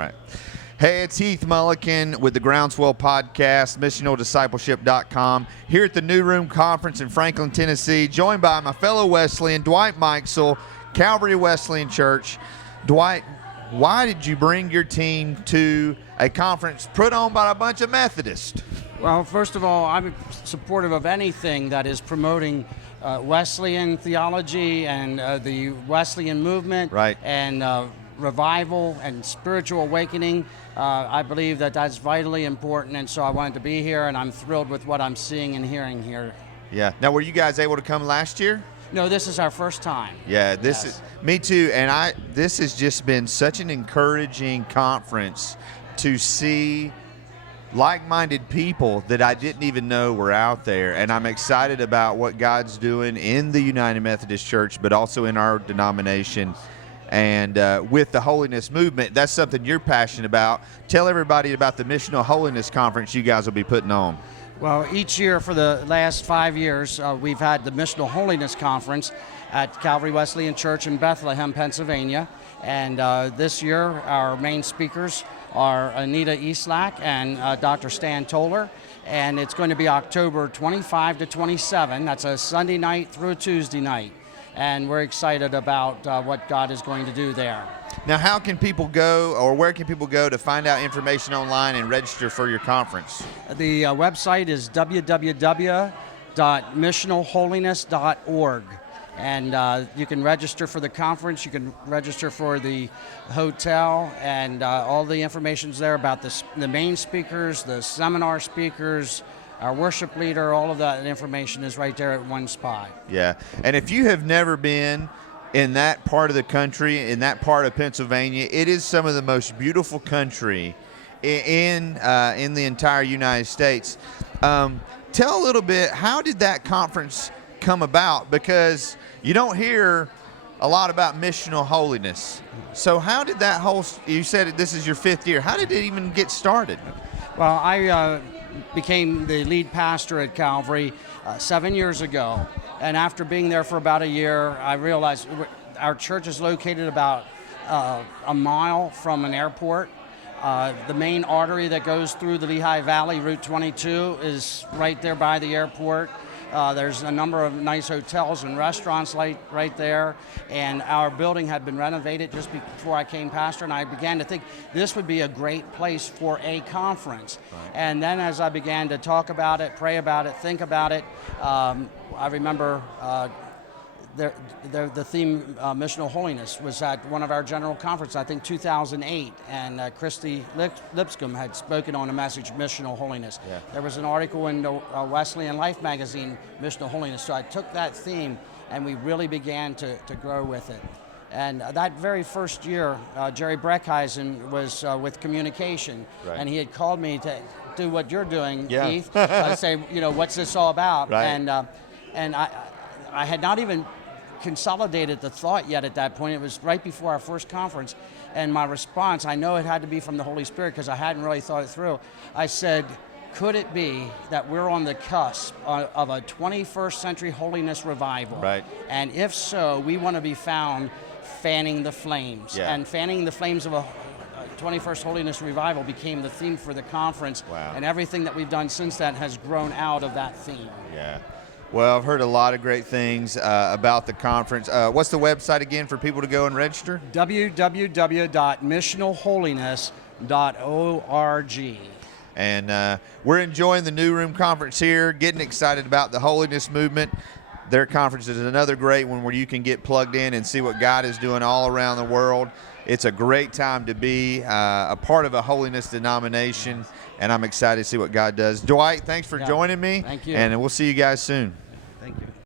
right. Hey, it's Heath Mullikin with the Groundswell Podcast, missionaldiscipleship.com, here at the New Room Conference in Franklin, Tennessee, joined by my fellow Wesleyan, Dwight Mikesell, Calvary Wesleyan Church. Dwight, why did you bring your team to a conference put on by a bunch of Methodists? Well, first of all, I'm supportive of anything that is promoting Wesleyan theology and the Wesleyan movement, right, and revival and spiritual awakening. I believe that that's vitally important, and so I wanted to be here, and I'm thrilled with what I'm seeing and hearing here. Yeah. Now, were you guys able to come last year? No, this is our first time. Yeah, this is me too, and this has just been such an encouraging conference to see like-minded people that I didn't even know were out there, and I'm excited about what God's doing in the United Methodist Church, but also in our denomination. And with the holiness movement, that's something you're passionate about. Tell everybody about the Missional Holiness Conference you guys will be putting on. Well, each year for the last 5 years, we've had the Missional Holiness Conference at Calvary Wesleyan Church in Bethlehem, Pennsylvania. And this year, our main speakers are Anita Eastlack and Dr. Stan Toller. And it's going to be October 25 to 27. That's a Sunday night through a Tuesday night. And we're excited about what God is going to do there. Now, how can people go, or where can people go to find out information online and register for your conference? The website is www.missionalholiness.org. And you can register for the conference, you can register for the hotel, and all the information's there about the main speakers, the seminar speakers, our worship leader. All of that information is right there at one spot. Yeah, and if you have never been in that part of the country, in that part of Pennsylvania, it is some of the most beautiful country in the entire United States. Tell a little bit, how did that conference come about? Because you don't hear a lot about missional holiness. So how did that you said this is your 5th year. How did it even get started? Well, I became the lead pastor at Calvary 7 years ago. And after being there for about a year, I realized our church is located about a mile from an airport. The main artery that goes through the Lehigh Valley, Route 22, is right there by the airport. There's a number of nice hotels and restaurants right there, and our building had been renovated just before I came pastor, and I began to think this would be a great place for a conference. Right. And then as I began to talk about it, pray about it, think about it, I remember the theme, Missional Holiness, was at one of our general conferences, I think 2008, and Christy Lipscomb had spoken on a message, Missional Holiness. Yeah. There was an article in the Wesleyan Life magazine, Missional Holiness, so I took that theme and we really began to grow with it. And that very first year, Jerry Breckheisen was with communication, right, and he had called me to do what you're doing, yeah, Heath, say, what's this all about? Right. And I had not even consolidated the thought yet at that point. It was right before our first conference, and my response, I know it had to be from the Holy Spirit because I hadn't really thought it through. I said, could it be that we're on the cusp of a 21st century holiness revival? Right. And if so, we want to be found fanning the flames. Yeah. And fanning the flames of a 21st Holiness Revival became the theme for the conference. Wow. And everything that we've done since then has grown out of that theme. Yeah. Well, I've heard a lot of great things about the conference. What's the website again for people to go and register? www.missionalholiness.org. And we're enjoying the New Room Conference here, getting excited about the holiness movement. Their conference is another great one where you can get plugged in and see what God is doing all around the world. It's a great time to be a part of a holiness denomination, and I'm excited to see what God does. Dwight, thanks for joining me. Thank you. And we'll see you guys soon.